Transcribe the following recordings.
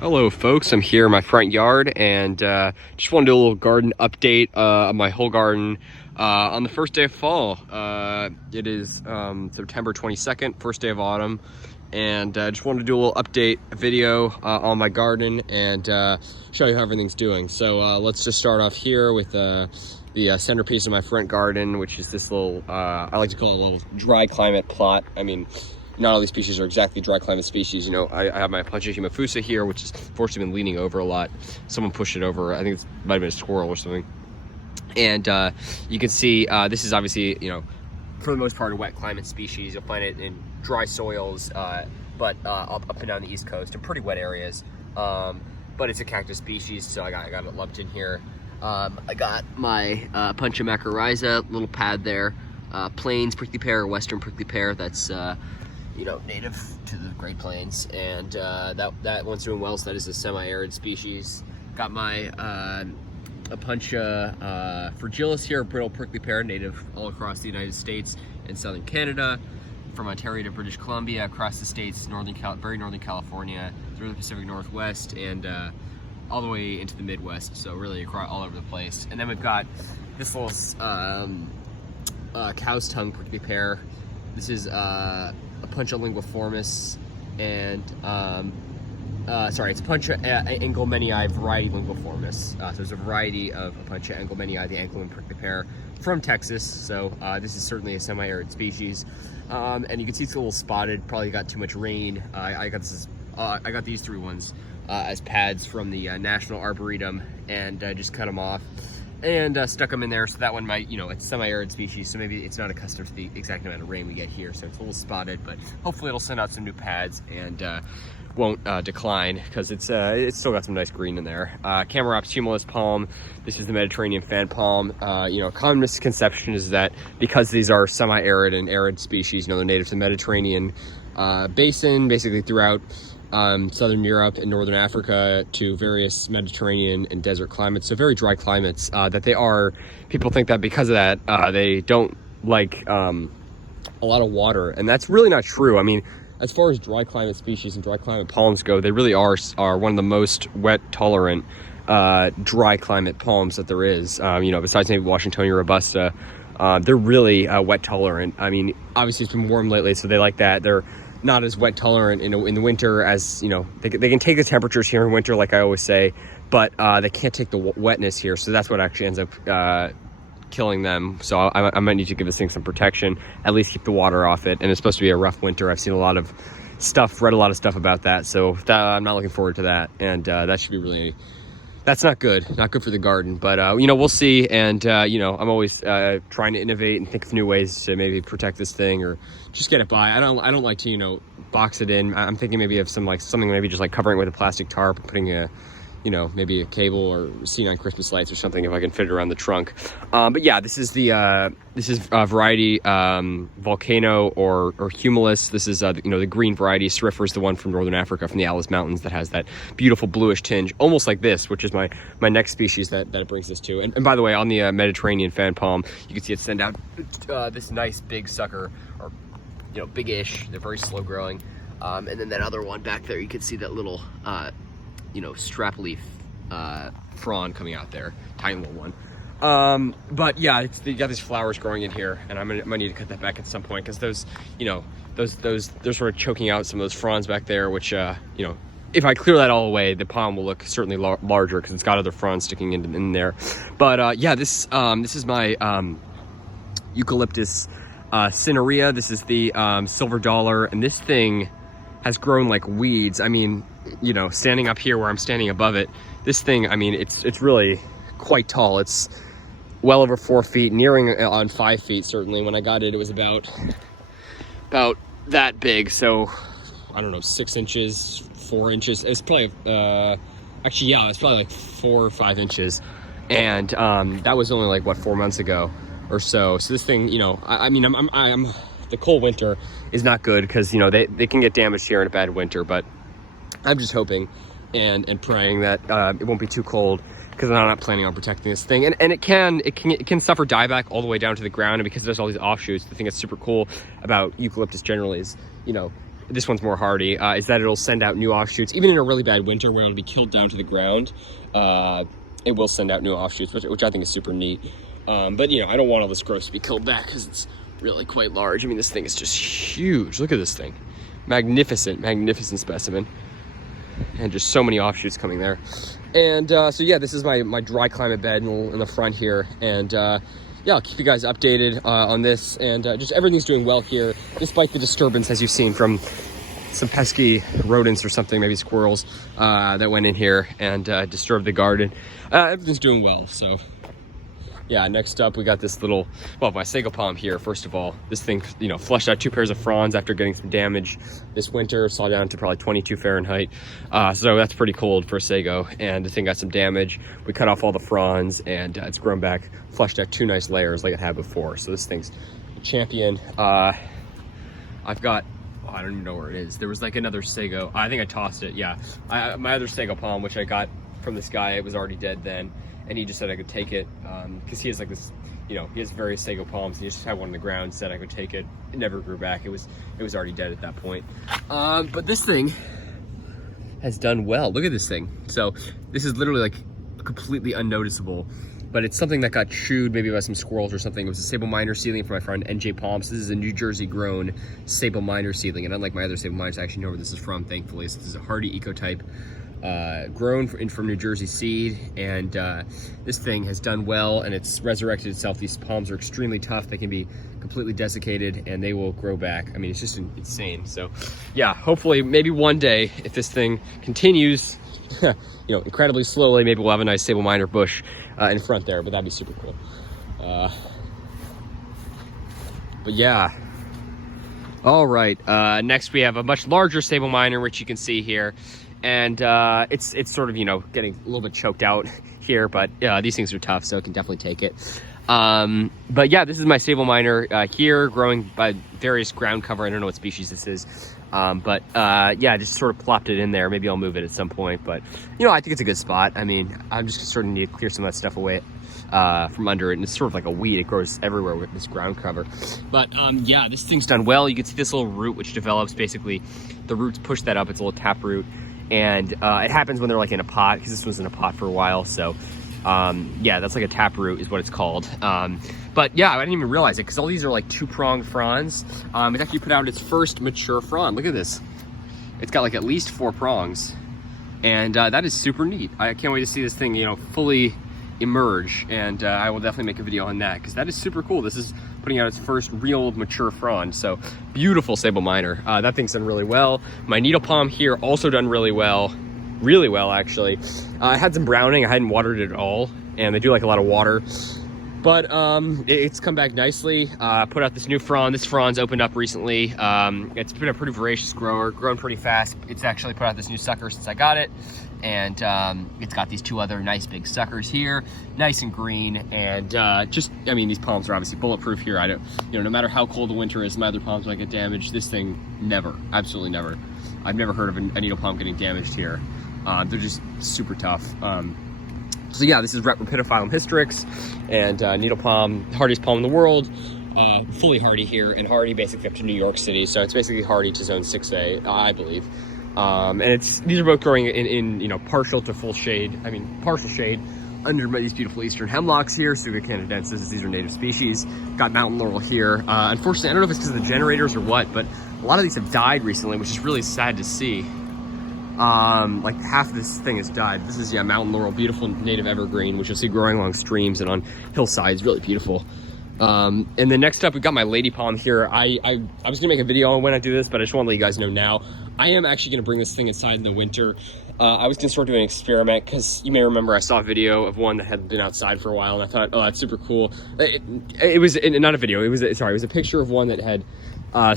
Hello folks, I'm here in my front yard and just wanted to do a little garden update of my whole garden on the first day of fall. It is September 22nd, first day of autumn, and just wanted to do a little update video on my garden and show you how everything's doing. So let's just start off here with the centerpiece of my front garden, which is this little, I like to call it a little dry climate plot. I mean, not all these species are exactly dry climate species. You know, I have my Puncha humifusa here, which has fortunately been leaning over a lot. Someone pushed it over. I think it might have been a squirrel or something. And you can see this is obviously, you know, for the most part, a wet climate species. You'll find it in dry soils, but up and down the East Coast in pretty wet areas. But it's a cactus species, so I got it lumped in here. I got my Puncha macrorrhiza little pad there. Plains prickly pear or western prickly pear. That's you know, native to the Great Plains, and that one's doing well. So that is a semi-arid species. Got my a Puncha fragilis here, brittle prickly pear, native all across the United States and southern Canada, from Ontario to British Columbia, across the states, very northern California, through the Pacific Northwest, and all the way into the Midwest. So really across all over the place. And then we've got this little cow's tongue prickly pear. This is a Puncha linguiformis, and sorry, it's Puncha engelmennii variety linguiformis. So there's a variety of Puncha engelmennii, the Ankyloin prickly pear, from Texas. So this is certainly a semi-arid species, and you can see it's a little spotted. Probably got too much rain. I got these three ones as pads from the National Arboretum, and just cut them off and stuck them in there. So that one might, you know, it's semi-arid species, so maybe it's not accustomed to the exact amount of rain we get here, so it's a little spotted, but hopefully it'll send out some new pads and won't decline, because it's still got some nice green in there. Kumulon Palm, this is the Mediterranean fan palm. You know, common misconception is that because these are semi-arid and arid species, you know, they're native to the Mediterranean basin, basically throughout Southern Europe and Northern Africa to various Mediterranean and desert climates, so very dry climates, that they are, people think that because of that, they don't like a lot of water, and that's really not true. I mean, as far as dry climate species and dry climate palms go, they really are one of the most wet tolerant dry climate palms that there is. You know, besides maybe Washingtonia robusta, they're really wet tolerant. I mean, obviously it's been warm lately, so they like that. They're not as wet tolerant in the winter as, you know, they can take the temperatures here in winter, like I always say, but they can't take the wetness here, so that's what actually ends up killing them. So I might need to give this thing some protection, at least keep the water off it. And it's supposed to be a rough winter. I've seen a lot of stuff, read a lot of stuff about that, so I'm not looking forward to that, and that should be really, that's not good for the garden, but you know, we'll see. And you know, I'm always trying to innovate and think of new ways to maybe protect this thing or just get it by. I don't like to, you know, box it in. I'm thinking maybe of something maybe just like covering it with a plastic tarp, putting a, you know, maybe a cable or C9 Christmas lights or something if I can fit it around the trunk. But yeah, this is variety volcano or humulus. This is you know, the green variety. Serifer is the one from Northern Africa, from the Atlas Mountains, that has that beautiful bluish tinge, almost like this, which is my next species that it brings this to. And by the way, on the Mediterranean fan palm, you can see it send out this nice big sucker, or, you know, big-ish. They're very slow growing. And then that other one back there, you can see that little you know, strap leaf frond coming out there, tiny little one. But yeah, you got these flowers growing in here, and I might need to cut that back at some point, because those, you know, they're sort of choking out some of those fronds back there, which you know, if I clear that all away, the palm will look certainly larger, because it's got other fronds sticking in there. But yeah, this is my eucalyptus cinerea. This is the silver dollar, and this thing has grown like weeds. I mean, you know, standing up here where I'm standing above it, this thing, I mean, it's really quite tall. It's well over 4 feet, nearing on 5 feet certainly. When I got it, it was about that big. So I don't know, 6 inches, 4 inches. It's probably actually, yeah, it's probably like 4 or 5 inches, and that was only like, what, 4 months ago or so. So this thing, you know, I mean, I'm the cold winter is not good, because, you know, they can get damaged here in a bad winter, but I'm just hoping and praying that it won't be too cold, because I'm not planning on protecting this thing. And it can suffer dieback all the way down to the ground, and because there's all these offshoots, the thing that's super cool about eucalyptus generally is, you know, this one's more hardy, is that it'll send out new offshoots. Even in a really bad winter where it'll be killed down to the ground, it will send out new offshoots, which I think is super neat. But, you know, I don't want all this growth to be killed back because it's really quite large. I mean, this thing is just huge. Look at this thing. Magnificent, magnificent specimen. And just so many offshoots coming there. And so, yeah, this is my dry climate bed in the front here. And, yeah, I'll keep you guys updated on this. And just everything's doing well here, despite the disturbance, as you've seen, from some pesky rodents or something, maybe squirrels, that went in here and disturbed the garden. Everything's doing well, so yeah. Next up, we got this little, well, my sago palm here. First of all, this thing, you know, flushed out 2 pairs of fronds after getting some damage this winter. Saw down to probably 22 Fahrenheit, so that's pretty cold for a sago. And the thing got some damage. We cut off all the fronds, and it's grown back, flushed out 2 nice layers like it had before. So this thing's a champion. I've got, oh, I don't even know where it is. There was like another sago. I think I tossed it. Yeah, my other sago palm, which I got from this guy, it was already dead then, and he just said I could take it because he has like this, you know, he has various sago palms, and he just had one on the ground, said I could take it. It never grew back. It was already dead at that point. But this thing has done well. Look at this thing. So this is literally like completely unnoticeable, but it's something that got chewed maybe by some squirrels or something. It was a sable miner seedling from my friend NJ Palms. This is a New Jersey grown sable miner seedling, and unlike my other sable miners, I actually know where this is from, thankfully. So this is a hardy ecotype, grown from New Jersey seed, and this thing has done well, and it's resurrected itself. These palms are extremely tough. They can be completely desiccated, and they will grow back. I mean, it's just insane. So yeah, hopefully maybe one day, if this thing continues you know, incredibly slowly, maybe we'll have a nice sable miner bush in front there, but that'd be super cool. But yeah. All right, next we have a much larger sable miner, which you can see here. And it's sort of, you know, getting a little bit choked out here, but these things are tough, so it can definitely take it. But yeah, this is my sable miner here, growing by various ground cover. I don't know what species this is. But yeah, just sort of plopped it in there. Maybe I'll move it at some point, but you know, I think it's a good spot. I mean, I'm just sort of need to clear some of that stuff away from under it, and it's sort of like a weed. It grows everywhere with this ground cover. But yeah, this thing's done well. You can see this little root which develops. Basically, the roots push that up. It's a little tap root, and it happens when they're like in a pot, because this was in a pot for a while. So yeah, that's like a tap root is what it's called. But yeah, I didn't even realize it, because all these are like 2-pronged fronds. It's actually put out its first mature frond. Look at this. It's got like at least 4 prongs, and that is super neat. I can't wait to see this thing, you know, fully emerge, and I will definitely make a video on that, because that is super cool. This is putting out its first real mature frond. So beautiful sable miner. That thing's done really well. My needle palm here also done really well actually. I had some browning. I hadn't watered it at all, and they do like a lot of water, but it's come back nicely. Put out this new frond. This frond's opened up recently. It's been a pretty voracious grower, grown pretty fast. It's actually put out this new sucker since I got it, and it's got these 2 other nice big suckers here, nice and green. And just, I mean, these palms are obviously bulletproof here. I don't, you know, no matter how cold the winter is, my other palms might get damaged. This thing never, absolutely never. I've never heard of a needle palm getting damaged here. They're just super tough. So yeah, this is Rapidophyllum hystrix, and needle palm, hardiest palm in the world. Fully hardy here, and hardy basically up to New York City. So it's basically hardy to zone 6A, I believe. And these are both growing in you know, partial to full shade. I mean, partial shade under these beautiful eastern hemlocks here, Tsuga canadensis. These are native species. Got mountain laurel here. Unfortunately, I don't know if it's because of the generators or what, but a lot of these have died recently, which is really sad to see. Like half of this thing has died. This is, yeah, mountain laurel, beautiful native evergreen, which you'll see growing along streams and on hillsides, really beautiful. And then next up, we've got my lady palm here. I was gonna make a video on when I do this, but I just want to let you guys know now. I am actually gonna bring this thing inside in the winter. I was gonna sort of do an experiment, because you may remember I saw a video of one that had been outside for a while, and I thought, oh, that's super cool. It was not a video. It was a picture of one that had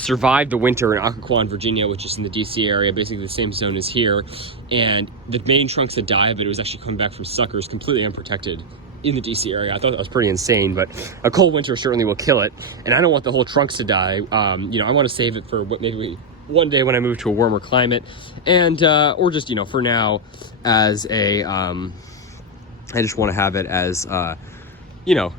survived the winter in Occoquan, Virginia, which is in the DC area, basically the same zone as here. And the main trunks had died, but it was actually coming back from suckers completely unprotected in the DC area. I thought that was pretty insane, but a cold winter certainly will kill it. And I don't want the whole trunks to die. You know, I want to save it for what maybe one day when I move to a warmer climate, and or just, you know, for now as a I just want to have it as you know,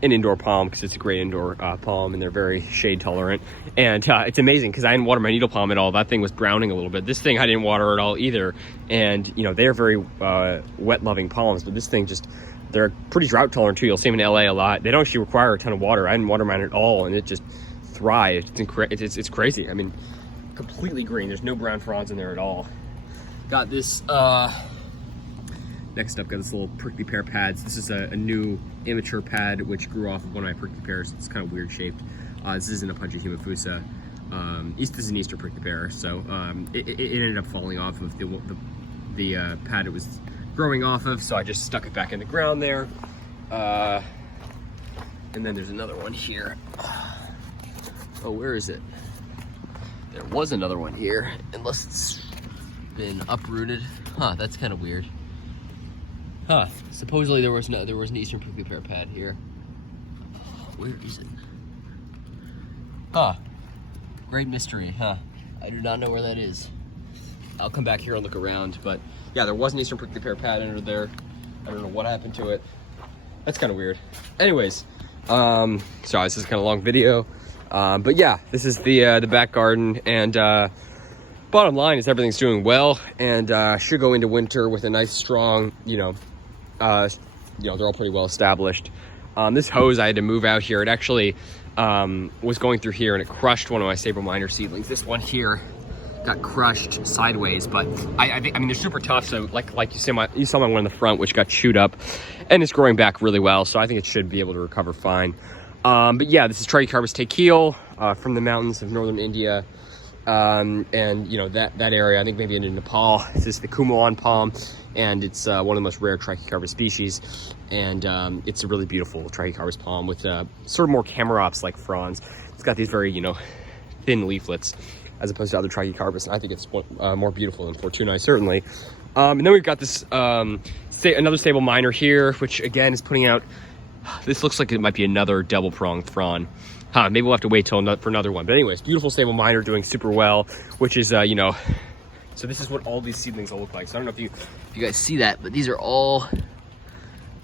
an indoor palm because it's a great indoor palm, and they're very shade tolerant. And it's amazing because I didn't water my needle palm at all. That thing was browning a little bit. This thing I didn't water at all either. And you know, they're very wet loving palms, but this thing just, they're pretty drought tolerant too. You'll see them in LA a lot. They don't actually require a ton of water. I didn't water mine at all, and it just thrives. It's crazy. I mean, completely green. There's no brown fronds in there at all. Got this next up, got this little prickly pear pads. This is a new immature pad which grew off of one of my prickly pears. It's kind of weird shaped. This isn't a Puncha humifusa. This is an Eastern prickly pear, so it ended up falling off of the pad it was growing off of, so I just stuck it back in the ground there. And then there's another one here. Oh, where is it? There was another one here, unless it's been uprooted. Huh, that's kind of weird. Huh, supposedly there was an Eastern prickly pear pad here. Where is it? Huh, great mystery, huh? I do not know where that is. I'll come back here and look around, but yeah, there was an Eastern prickly pear pad under there. I don't know what happened to it. That's kind of weird. Anyways, sorry, this is kind of a long video. But yeah, this is the back garden, and bottom line is everything's doing well, and should go into winter with a nice strong, they're all pretty well established. This hose I had to move out here. It actually was going through here and it crushed one of my Sable Minor seedlings. This one here got crushed sideways, but I mean they're super tough. So like you saw my one in the front, which got chewed up, and it's growing back really well. So I think it should be able to recover fine. But yeah, this is Trichycarbus teakeel from the mountains of northern India. And that area, I think maybe in Nepal. This is the Kumulon Palm, and it's one of the most rare Trichycarbus species. And it's a really beautiful Trichycarbus palm with sort of more Camerops-like fronds. It's got these very, thin leaflets as opposed to other Trichycarbus. And I think it's more beautiful than Fortunae, certainly. And then we've got this another Sable Minor here, which again is putting out. This looks like it might be another double-pronged frond. Maybe we'll have to wait for another one. But anyways, beautiful Sable Minor doing super well, which is, so this is what all these seedlings will look like. So I don't know if you guys see that, but these are all,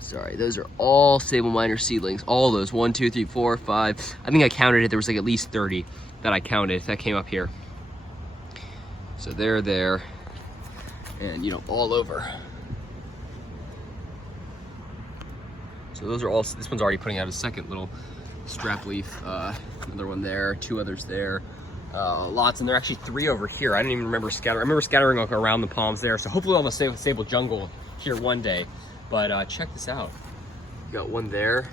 those are all Sable Minor seedlings. All those, 1, 2, 3, 4, 5. I think I counted it. There was like at least 30 that I counted that came up here. So they're there, and, all over. So those are all, this one's already putting out a second little strap leaf, another one there, 2 others there, lots, and there are actually 3 over here. I didn't even remember scattering. I remember scattering around the palms there, so hopefully I'll have a sable jungle here one day. But check this out. You got one there,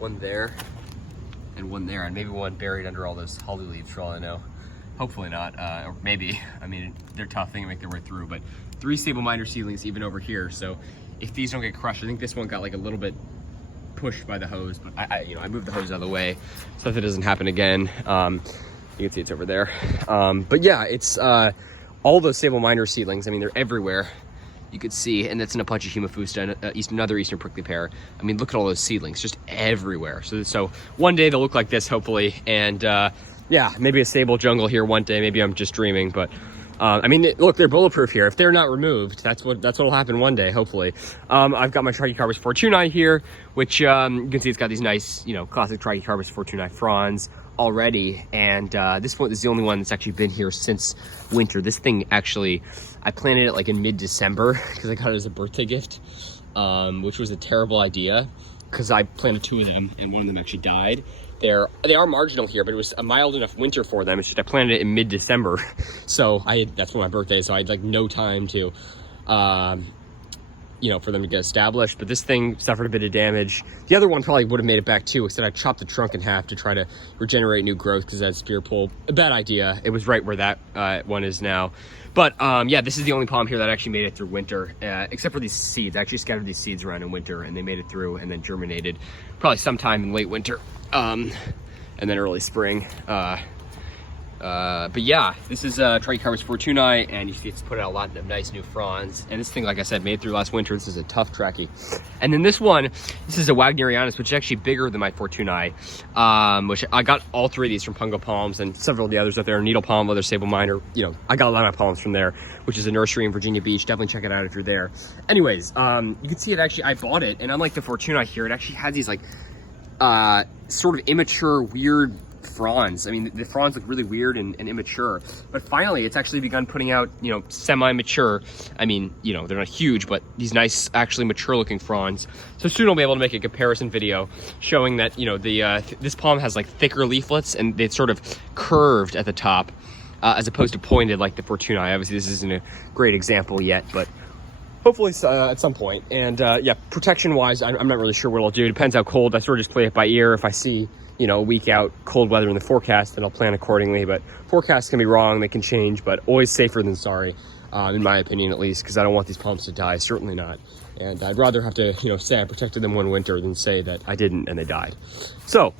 and one there, and maybe one buried under all those holly leaves for all I know. Hopefully not, or maybe. I mean, they're tough, they can make their way through, but 3 Sable Minor seedlings even over here. So if these don't get crushed, I think this one got like a little bit pushed by the hose, but I moved the hose out of the way so that it doesn't happen again. You can see it's over there. But yeah, it's all those Sable Minor seedlings. I mean, they're everywhere. You could see, and that's in a Puncha humifusa, another Eastern prickly pear. I mean, look at all those seedlings, just everywhere. So one day they'll look like this, hopefully, and yeah, maybe a sable jungle here one day. Maybe I'm just dreaming, but I mean, look, they're bulletproof here. If they're not removed, that's what'll happen one day, hopefully. I've got my Trichycarbus Fortunae here, which you can see it's got these nice, classic Trichycarbus Fortunae fronds already. And this one is the only one that's actually been here since winter. This thing actually, I planted it like in mid-December because I got it as a birthday gift, which was a terrible idea because I planted 2 of them and one of them actually died. They are marginal here, but it was a mild enough winter for them. It's just I planted it in mid-December, so that's for my birthday, so I had like no time to, for them to get established. But this thing suffered a bit of damage. The other one probably would have made it back too, except I chopped the trunk in half to try to regenerate new growth because that spear pole. A bad idea. It was right where that one is now. But yeah, this is the only palm here that actually made it through winter, except for these seeds. I actually scattered these seeds around in winter, and they made it through and then germinated probably sometime in late winter. And then early spring. But yeah, this is Trichycarbus Fortunae, and you see it's put out a lot of nice new fronds. And this thing, like I said, made it through last winter. This is a tough trachea. And then this is a Wagnerianus, which is actually bigger than my Fortunae, which I got all 3 of these from Pungo Palms and several of the others out there, Needle Palm, other Sable Minor. I got a lot of my palms from there, which is a nursery in Virginia Beach. Definitely check it out if you're there. Anyways, you can see it actually, I bought it, and unlike the Fortunae here, it actually has these like sort of immature, weird fronds. I mean, the fronds look really weird and immature, but finally it's actually begun putting out, you know, semi-mature. I mean, you know, they're not huge, but these nice, actually mature looking fronds. So soon I'll be able to make a comparison video showing that, you know, this palm has like thicker leaflets and it's sort of curved at the top as opposed to pointed like the Fortunae. Obviously this isn't a great example yet, but hopefully at some point. And yeah, protection wise, I'm not really sure what I'll do. It depends how cold. I sort of just play it by ear. If I see, you know, a week out cold weather in the forecast, then I'll plan accordingly. But forecasts can be wrong, they can change, but always safer than sorry, in my opinion at least, because I don't want these palms to die, certainly not. And I'd rather have to, you know, say I protected them one winter than say that I didn't and they died. So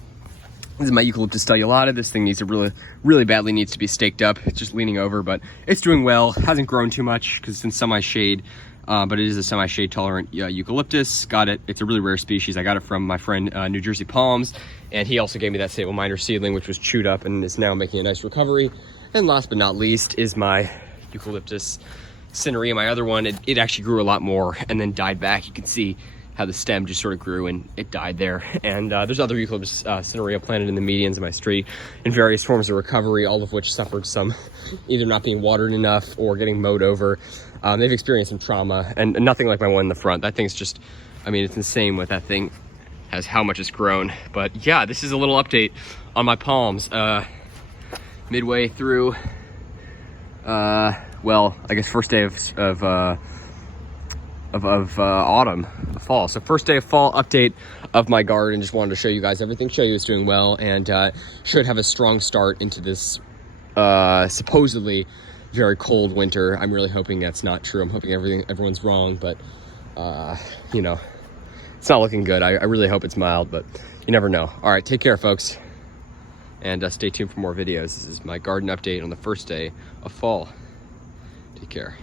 this is my Eucalyptus stellulata. This thing needs to really badly needs to be staked up. It's just leaning over, but it's doing well. Hasn't grown too much because it's in semi-shade. But it is a semi-shade tolerant eucalyptus. Got it. It's a really rare species. I got it from my friend New Jersey Palms, and he also gave me that Sable Minor seedling, which was chewed up and is now making a nice recovery. And last but not least is my Eucalyptus cinerea. My other one, it actually grew a lot more and then died back. You can see how the stem just sort of grew and it died there. And there's other Eucalyptus cinerea planted in the medians of my street in various forms of recovery, all of which suffered some either not being watered enough or getting mowed over. They've experienced some trauma, and nothing like my one in the front. That thing's just, I mean, it's insane what that thing has, how much it's grown. But yeah, this is a little update on my palms. Midway through, well, I guess first day of autumn, fall. So first day of fall update of my garden. Just wanted to show you guys everything, show you it's doing well, and should have a strong start into this supposedly very cold winter. I'm really hoping that's not true. I'm hoping everyone's wrong, but you know, it's not looking good. I really hope it's mild, but you never know. All right, take care, folks, and stay tuned for more videos. This is my garden update on the first day of fall. Take care.